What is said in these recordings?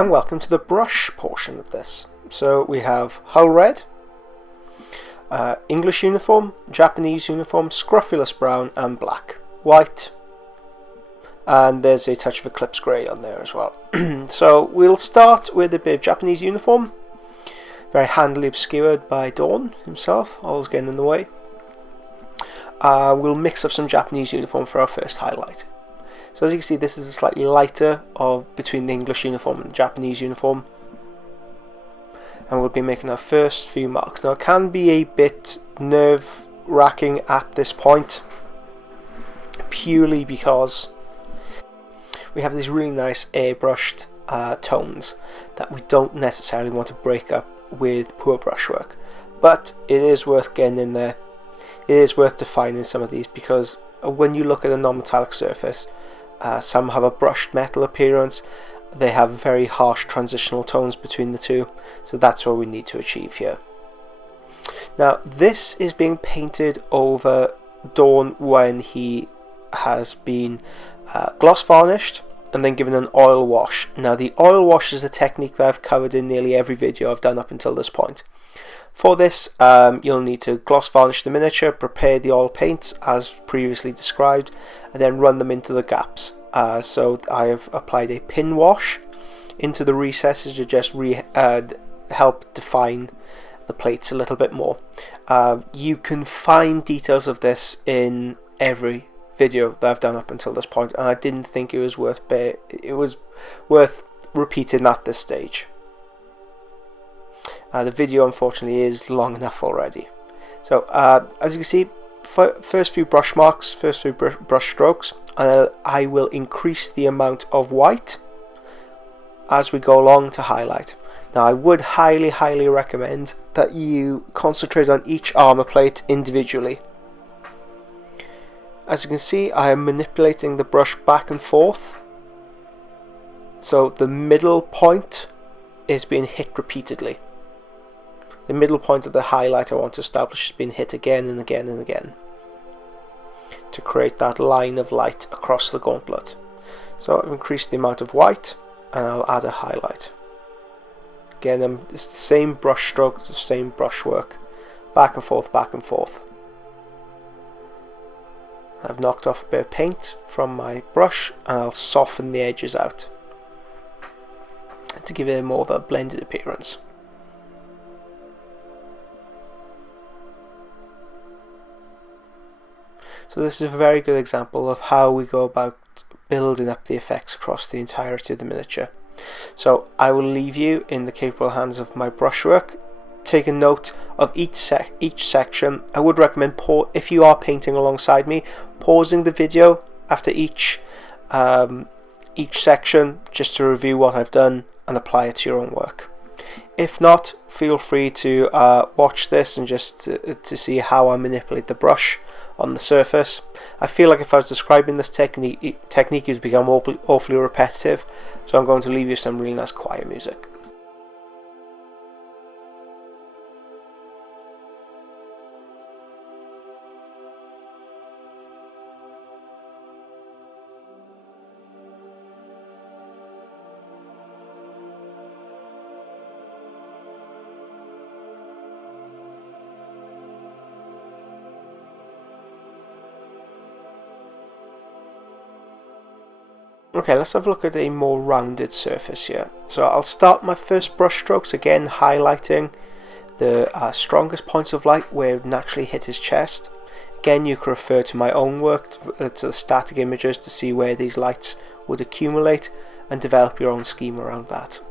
and welcome to the brush portion of this. So we have hull red, English uniform, Japanese uniform, scrofulous brown and black, white, and there's a touch of eclipse grey on there as well. So we'll start with a bit of Japanese uniform, very handily obscured by Dorn himself, always getting in the way. We'll mix up some Japanese uniform for our first highlight. So as you can see, this is a slightly lighter of between the English uniform and the Japanese uniform, and we'll be making our first few marks. Now it can be a bit nerve-wracking at this point, purely because we have these really nice airbrushed tones that we don't necessarily want to break up with poor brushwork, but it is worth getting in there. It is worth defining some of these, because when you look at a non-metallic surface, some have a brushed metal appearance, they have very harsh transitional tones between the two, so that's what we need to achieve here. Now this is being painted over Dorn when he has been gloss varnished and then given an oil wash. Now the oil wash is a technique that I've covered in nearly every video I've done up until this point. For this, you'll need to gloss varnish the miniature, prepare the oil paints as previously described, and then run them into the gaps. So I have applied a pin wash into the recesses to just help define the plates a little bit more. You can find details of this in every video that I've done up until this point, and I didn't think it was worth repeating at this stage. The video unfortunately is long enough already. So as you can see, first few brush marks, first few brush strokes, and I will increase the amount of white as we go along to highlight. Now I would highly recommend that you concentrate on each armor plate individually. As you can see, I am manipulating the brush back and forth, so the middle point is being hit repeatedly. The middle point of the highlight I want to establish is being hit again and again and again to create that line of light across the gauntlet. So I've increased the amount of white and I'll add a highlight. Again, it's the same brush stroke, the same brush work, back and forth, back and forth. I've knocked off a bit of paint from my brush and I'll soften the edges out to give it more of a blended appearance. So this is a very good example of how we go about building up the effects across the entirety of the miniature. So I will leave you in the capable hands of my brushwork. Take a note of each section. I would recommend, if you are painting alongside me, pausing the video after each section just to review what I've done and apply it to your own work. If not, feel free to watch this and just to see how I manipulate the brush on the surface. I feel like if I was describing this technique it would become awfully repetitive, so I'm going to leave you some really nice quiet music. Okay, let's have a look at a more rounded surface here. So I'll start my first brush strokes, again highlighting the strongest points of light where it naturally hit his chest. Again, you can refer to my own work, to the static images, to see where these lights would accumulate and develop your own scheme around that.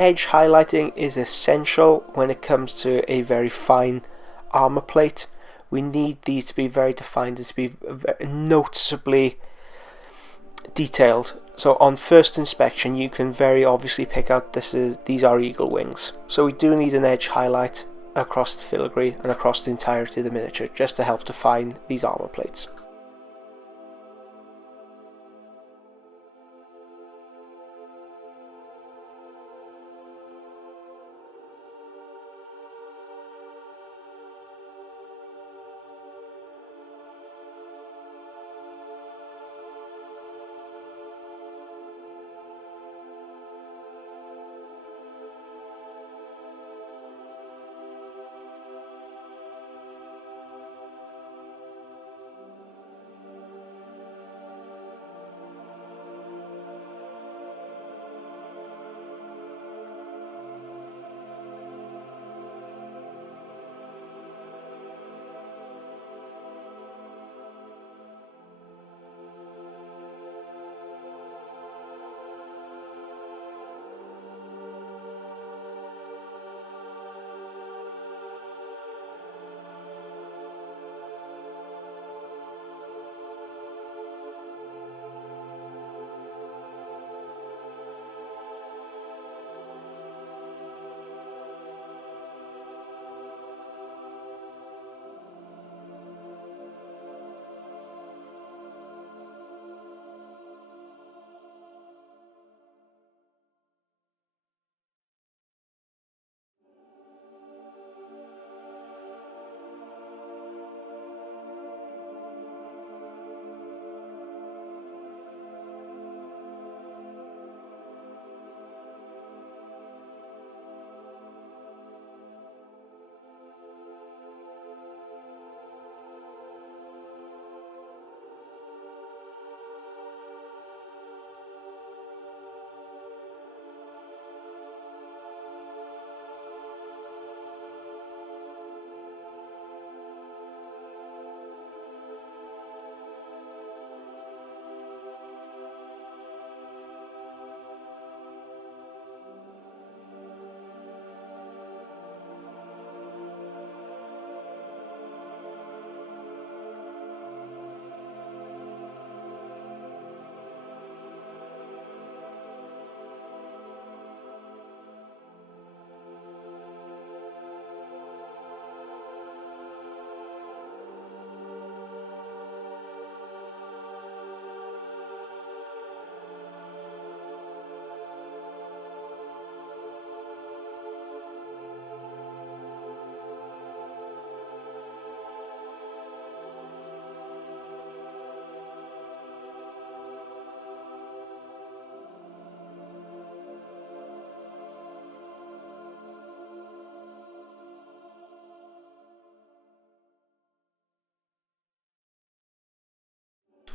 Edge highlighting is essential when it comes to a very fine armor plate. We need these to be very defined and to be noticeably detailed. So on first inspection you can very obviously pick out these are eagle wings. So we do need an edge highlight across the filigree and across the entirety of the miniature just to help define these armor plates.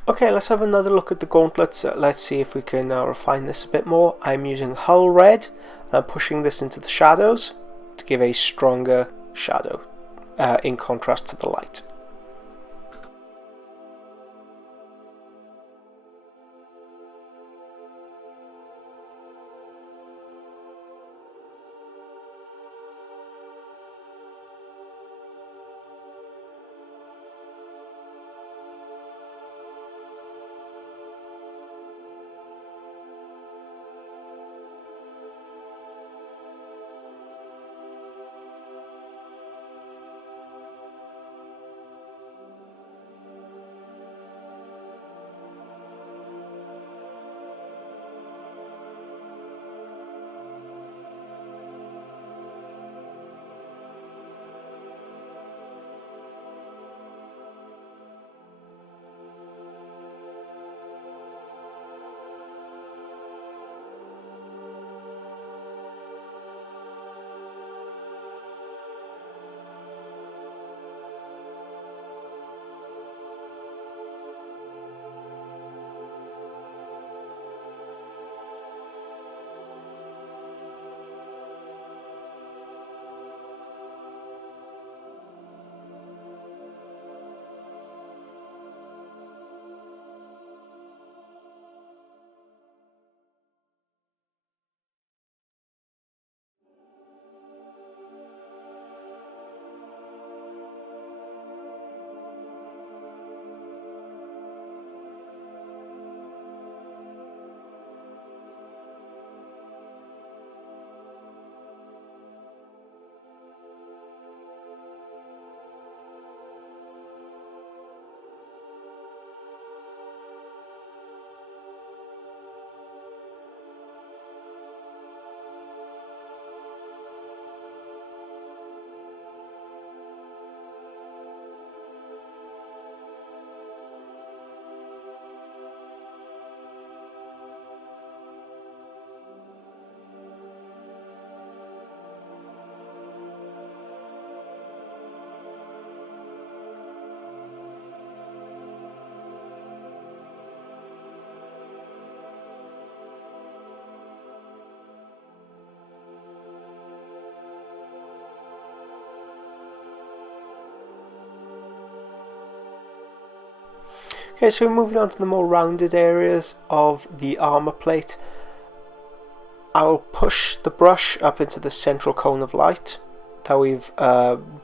Okay, let's have another look at the gauntlets. Let's see if we can refine this a bit more. I'm using Hull Red and I'm pushing this into the shadows to give a stronger shadow in contrast to the light. Okay, so we're moving on to the more rounded areas of the armor plate. I'll push the brush up into the central cone of light that we've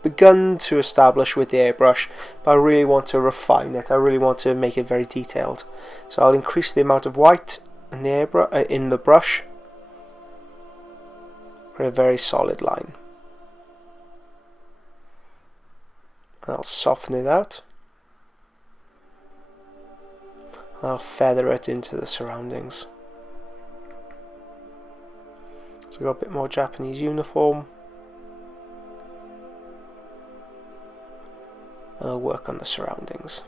begun to establish with the airbrush, but I really want to refine it. I really want to make it very detailed. So I'll increase the amount of white in the brush for a very solid line. And I'll soften it out. And I'll feather it into the surroundings. So we've got a bit more Japanese uniform. And I'll work on the surroundings.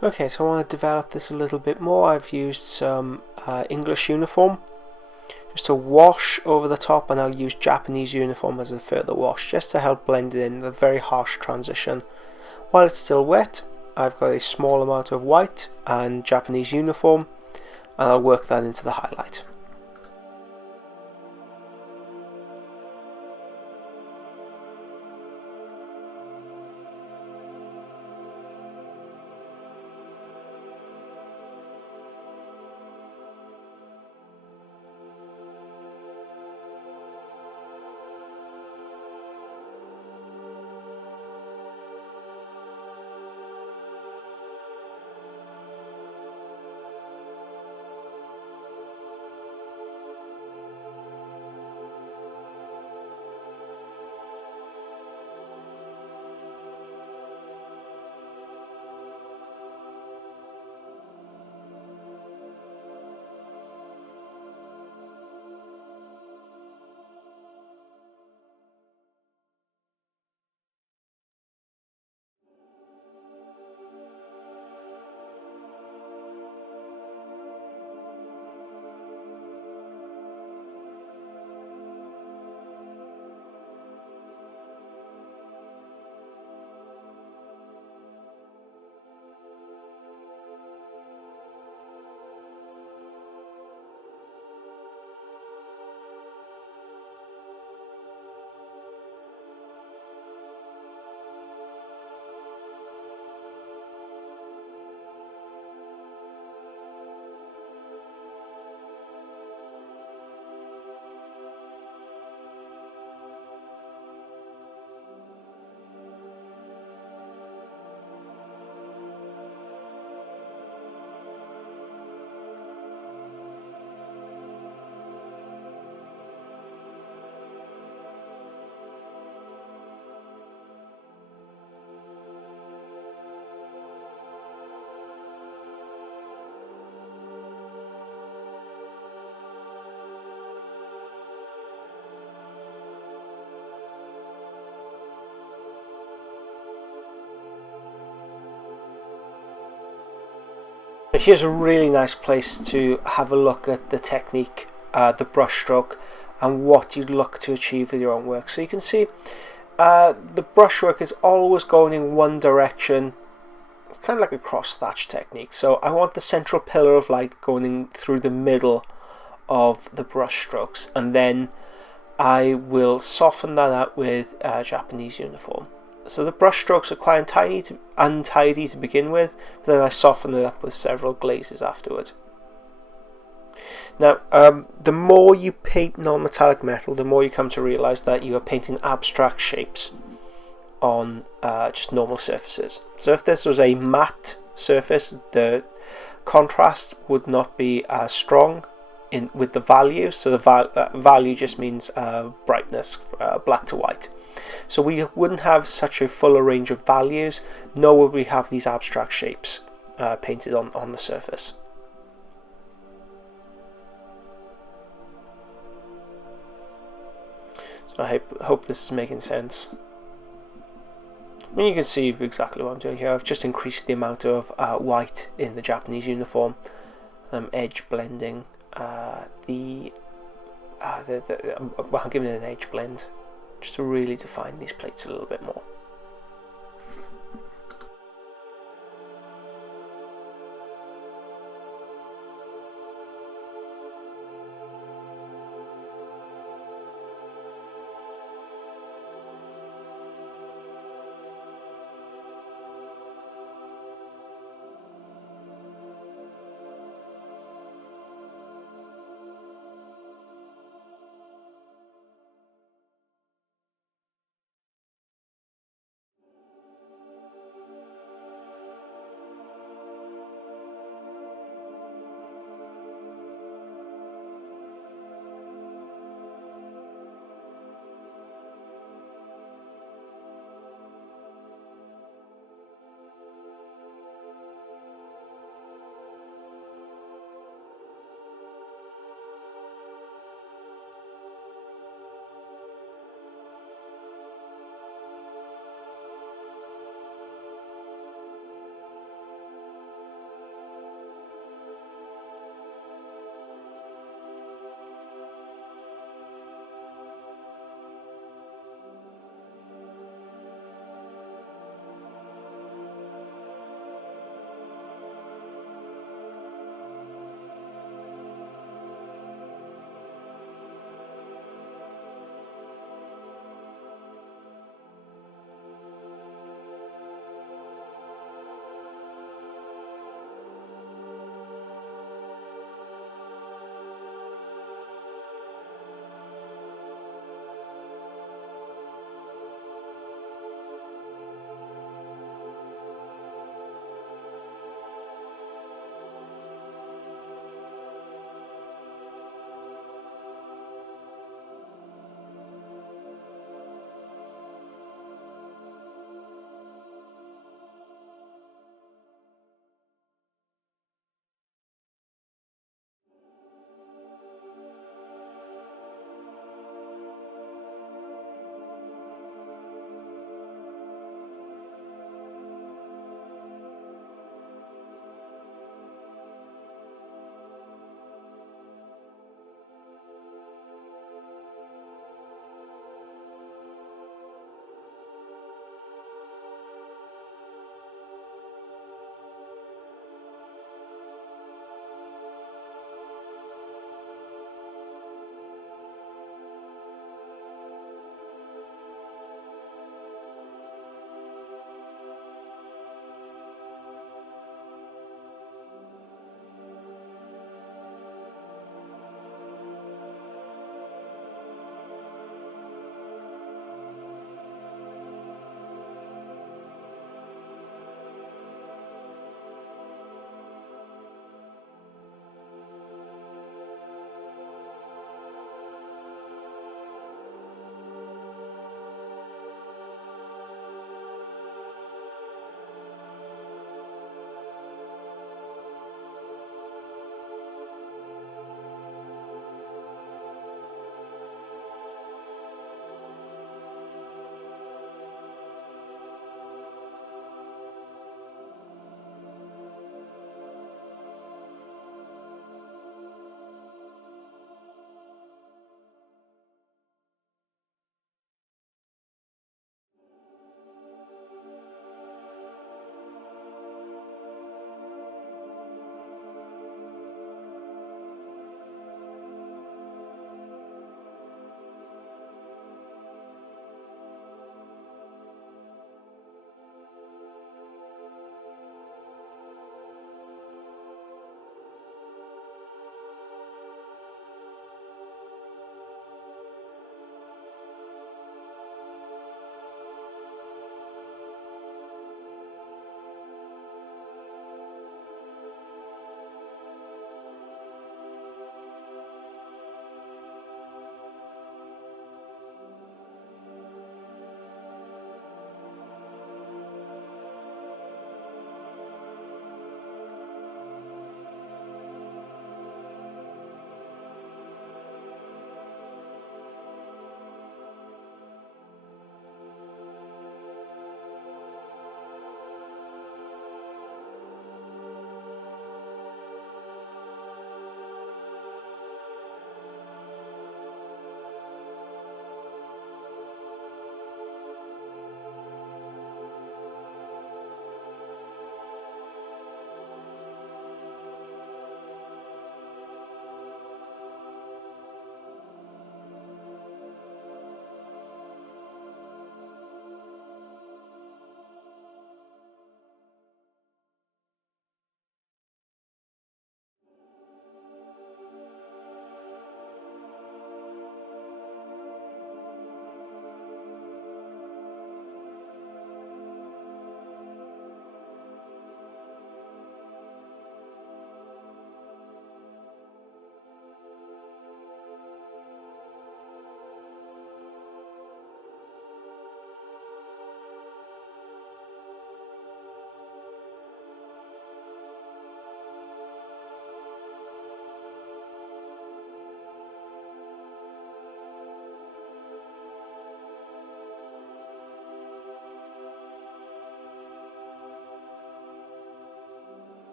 Okay, so I want to develop this a little bit more. I've used some English uniform just to wash over the top, and I'll use Japanese uniform as a further wash just to help blend it in the very harsh transition. While it's still wet, I've got a small amount of white and Japanese uniform, and I'll work that into the highlight. Here's a really nice place to have a look at the technique, the brush stroke, and what you'd look to achieve with your own work. So you can see the brushwork is always going in one direction. It's kind of like a cross thatch technique. So I want the central pillar of light going in through the middle of the brush strokes, and then I will soften that out with Japanese uniform. So the brush strokes are quite untidy to begin with, but then I soften it up with several glazes afterward. Now, the more you paint non-metallic metal, the more you come to realise that you are painting abstract shapes on just normal surfaces. So if this was a matte surface, the contrast would not be as strong with the value. So the value just means brightness, black to white. So we wouldn't have such a fuller range of values, nor would we have these abstract shapes painted on the surface. So I hope this is making sense. I mean, you can see exactly what I'm doing here. I've just increased the amount of white in the Japanese uniform. Edge blending I'm giving it an edge blend just to really define these plates a little bit more.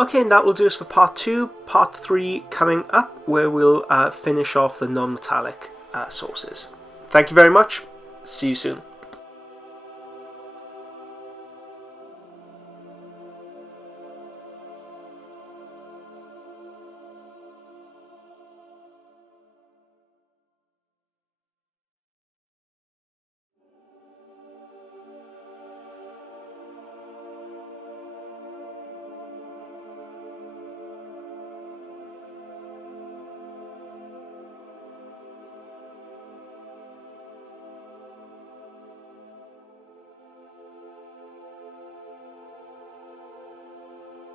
Okay, and that will do us for part 2. Part 3 coming up, where we'll finish off the non-metallic sources. Thank you very much. See you soon.